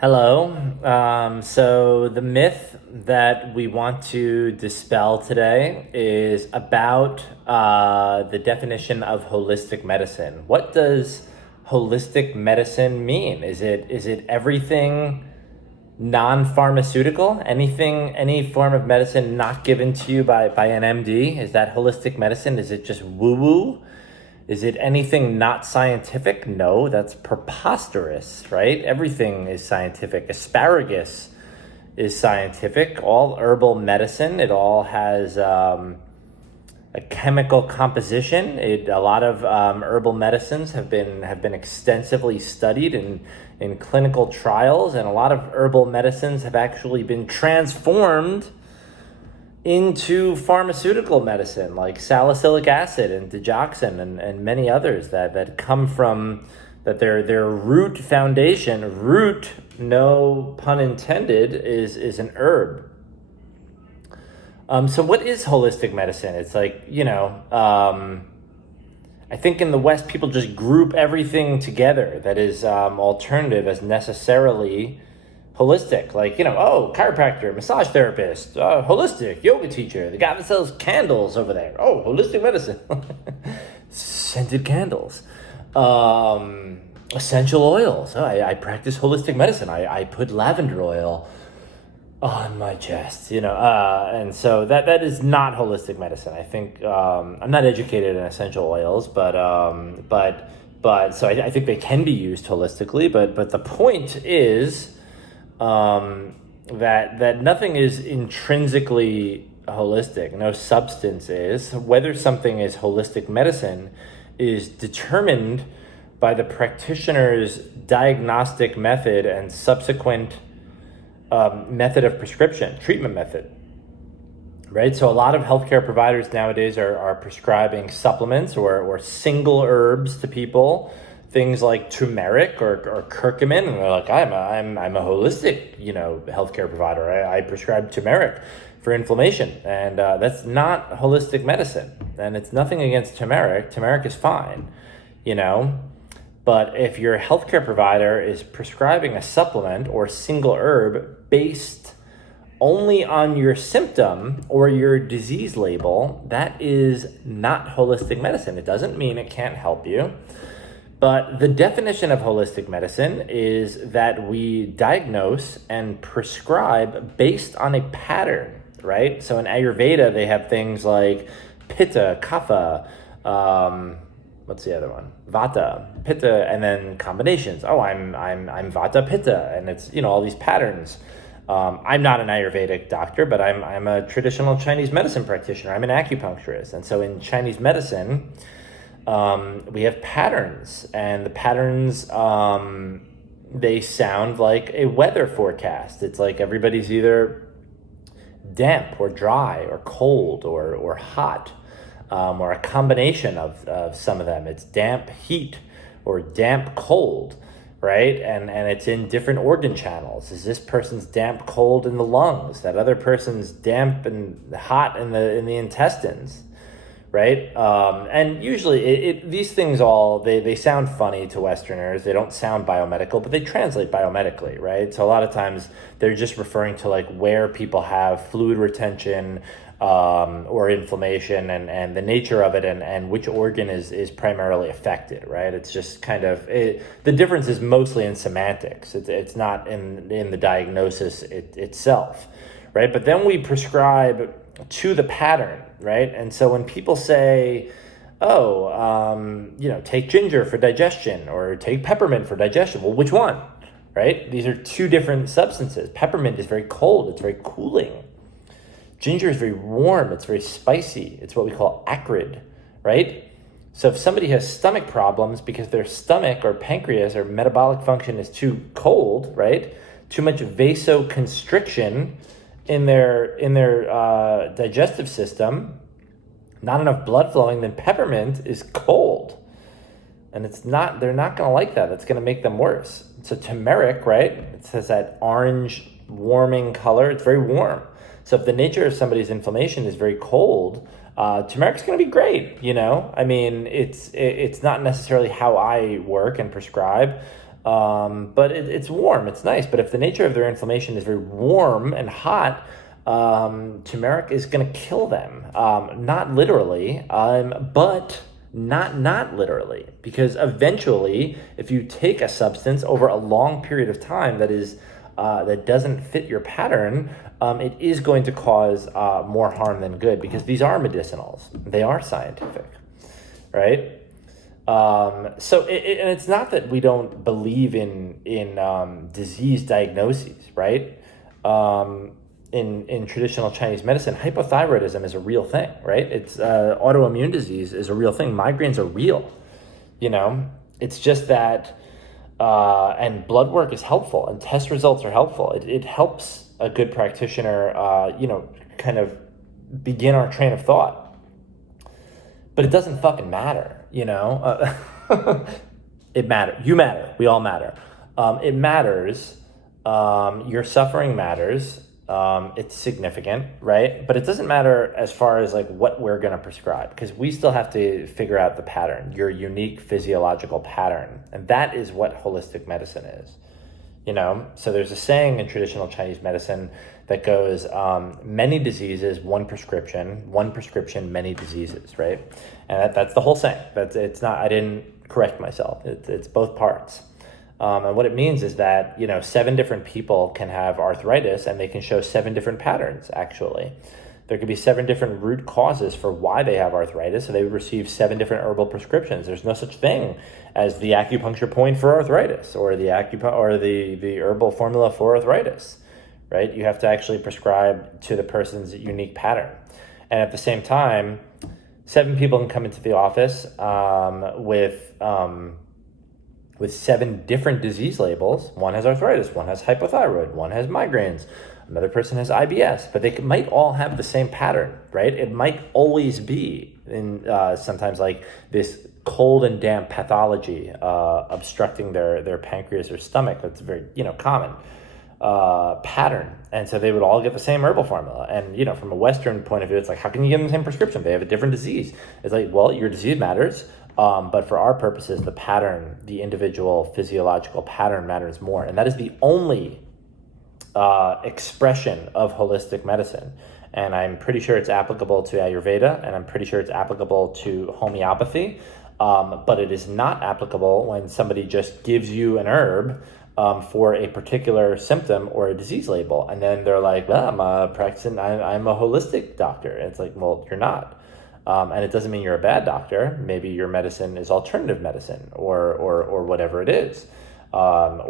Hello. So the myth that we want to dispel today is about the definition of holistic medicine. What does holistic medicine mean? Is it everything non-pharmaceutical? Any form of medicine not given to you by an MD? Is that holistic medicine? Is it just woo-woo? Is it anything not scientific? No, that's preposterous, right? Everything is scientific. Asparagus is scientific. All herbal medicine, it all has a chemical composition. A lot of herbal medicines have been extensively studied in clinical trials, and a lot of herbal medicines have actually been transformed into pharmaceutical medicine like salicylic acid and digoxin and many others that come from that their root, no pun intended, is an herb. So what is holistic medicine? It's like, I think in the West people just group everything together that is alternative as necessarily holistic, like, chiropractor, massage therapist, holistic, yoga teacher, the guy that sells candles over there. Oh, holistic medicine. Scented candles. Essential oils. Oh, I practice holistic medicine. I put lavender oil on my chest, and so that is not holistic medicine. I think I'm not educated in essential oils, but so I think they can be used holistically, but the point is that nothing is intrinsically holistic. No substance is. Whether something is holistic medicine is determined by the practitioner's diagnostic method and subsequent method of prescription, treatment method. Right? So a lot of healthcare providers nowadays are prescribing supplements or single herbs to people. Things like turmeric or curcumin, and they're like, I'm a holistic, healthcare provider. I prescribe turmeric for inflammation, and that's not holistic medicine. And it's nothing against turmeric. Turmeric is fine, But if your healthcare provider is prescribing a supplement or single herb based only on your symptom or your disease label, that is not holistic medicine. It doesn't mean it can't help you. But the definition of holistic medicine is that we diagnose and prescribe based on a pattern, right? So in Ayurveda, they have things like Pitta, Kapha, what's the other one? Vata, Pitta, and then combinations. Oh, I'm Vata, Pitta, and it's, all these patterns. I'm not an Ayurvedic doctor, but I'm a traditional Chinese medicine practitioner. I'm an acupuncturist. And so in Chinese medicine, we have patterns, and the patterns, they sound like a weather forecast. It's like everybody's either damp or dry or cold or hot, or a combination of some of them. It's damp heat or damp cold, right? And it's in different organ channels. Is this person's damp cold in the lungs? That other person's damp and hot in the intestines? Right? And usually these things they sound funny to Westerners. They don't sound biomedical, but they translate biomedically, right? So a lot of times they're just referring to like where people have fluid retention or inflammation and the nature of it and which organ is primarily affected, right? It's just kind of, the difference is mostly in semantics. It's not in the diagnosis itself, right? But then we prescribe to the pattern, right? And so when people say, take ginger for digestion or take peppermint for digestion, well, which one, right? These are two different substances. Peppermint is very cold. It's very cooling. Ginger is very warm. It's very spicy. It's what we call acrid, right? So if somebody has stomach problems because their stomach or pancreas or metabolic function is too cold, right? Too much vasoconstriction in their digestive system, not enough blood flowing, then peppermint is cold. And they're not going to like that. That's going to make them worse. So turmeric, right? It says that orange warming color. It's very warm. So if the nature of somebody's inflammation is very cold, turmeric's going to be great. I mean, it's not necessarily how I work and prescribe. but it's warm. It's nice. But if the nature of their inflammation is very warm and hot, turmeric is going to kill them. Not literally, but not literally, because eventually, if you take a substance over a long period of time that doesn't fit your pattern, it is going to cause more harm than good, because these are medicinals. They are scientific, right? And it's not that we don't believe in disease diagnoses, right? In traditional Chinese medicine, hypothyroidism is a real thing, right? It's autoimmune disease is a real thing. Migraines are real, It's just that, and blood work is helpful, and test results are helpful. It helps a good practitioner, kind of begin our train of thought. But it doesn't fucking matter, It matters. You matter. We all matter. It matters. Your suffering matters. It's significant, right? But it doesn't matter as far as like what we're going to prescribe, because we still have to figure out the pattern, your unique physiological pattern. And that is what holistic medicine is. So there's a saying in traditional Chinese medicine that goes, many diseases, one prescription, many diseases, right? And that's the whole saying. I didn't correct myself. It's both parts. And what it means is that, 7 different people can have arthritis, and they can show 7 different patterns, actually. There could be 7 different root causes for why they have arthritis, so they would receive 7 different herbal prescriptions. There's no such thing as the acupuncture point for arthritis, or the herbal formula for arthritis, right? You have to actually prescribe to the person's unique pattern. And at the same time, 7 people can come into the office with 7 different disease labels. One has arthritis, one has hypothyroid, one has migraines, another person has IBS, but they might all have the same pattern, right? It might always be in sometimes like this cold and damp pathology obstructing their pancreas or stomach. That's a very common pattern. And so they would all get the same herbal formula. And from a Western point of view, it's like, how can you give them the same prescription? They have a different disease. It's like, well, your disease matters. But for our purposes, the pattern, the individual physiological pattern matters more. And that is the only expression of holistic medicine. And I'm pretty sure it's applicable to Ayurveda, and I'm pretty sure it's applicable to homeopathy. But it is not applicable when somebody just gives you an herb for a particular symptom or a disease label. And then they're like, well, I'm a holistic doctor. And it's like, well, you're not. And it doesn't mean you're a bad doctor. Maybe your medicine is alternative medicine or whatever it is. My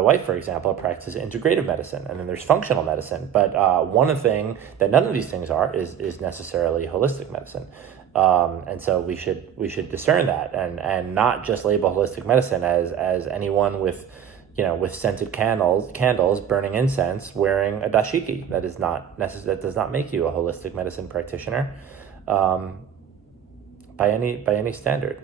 wife, for example, practices integrative medicine, and then there's functional medicine. But one thing that none of these things are is necessarily holistic medicine. And so we should discern that and not just label holistic medicine as anyone with scented candles, burning incense, wearing a dashiki. That is not that does not make you a holistic medicine practitioner, by any standard.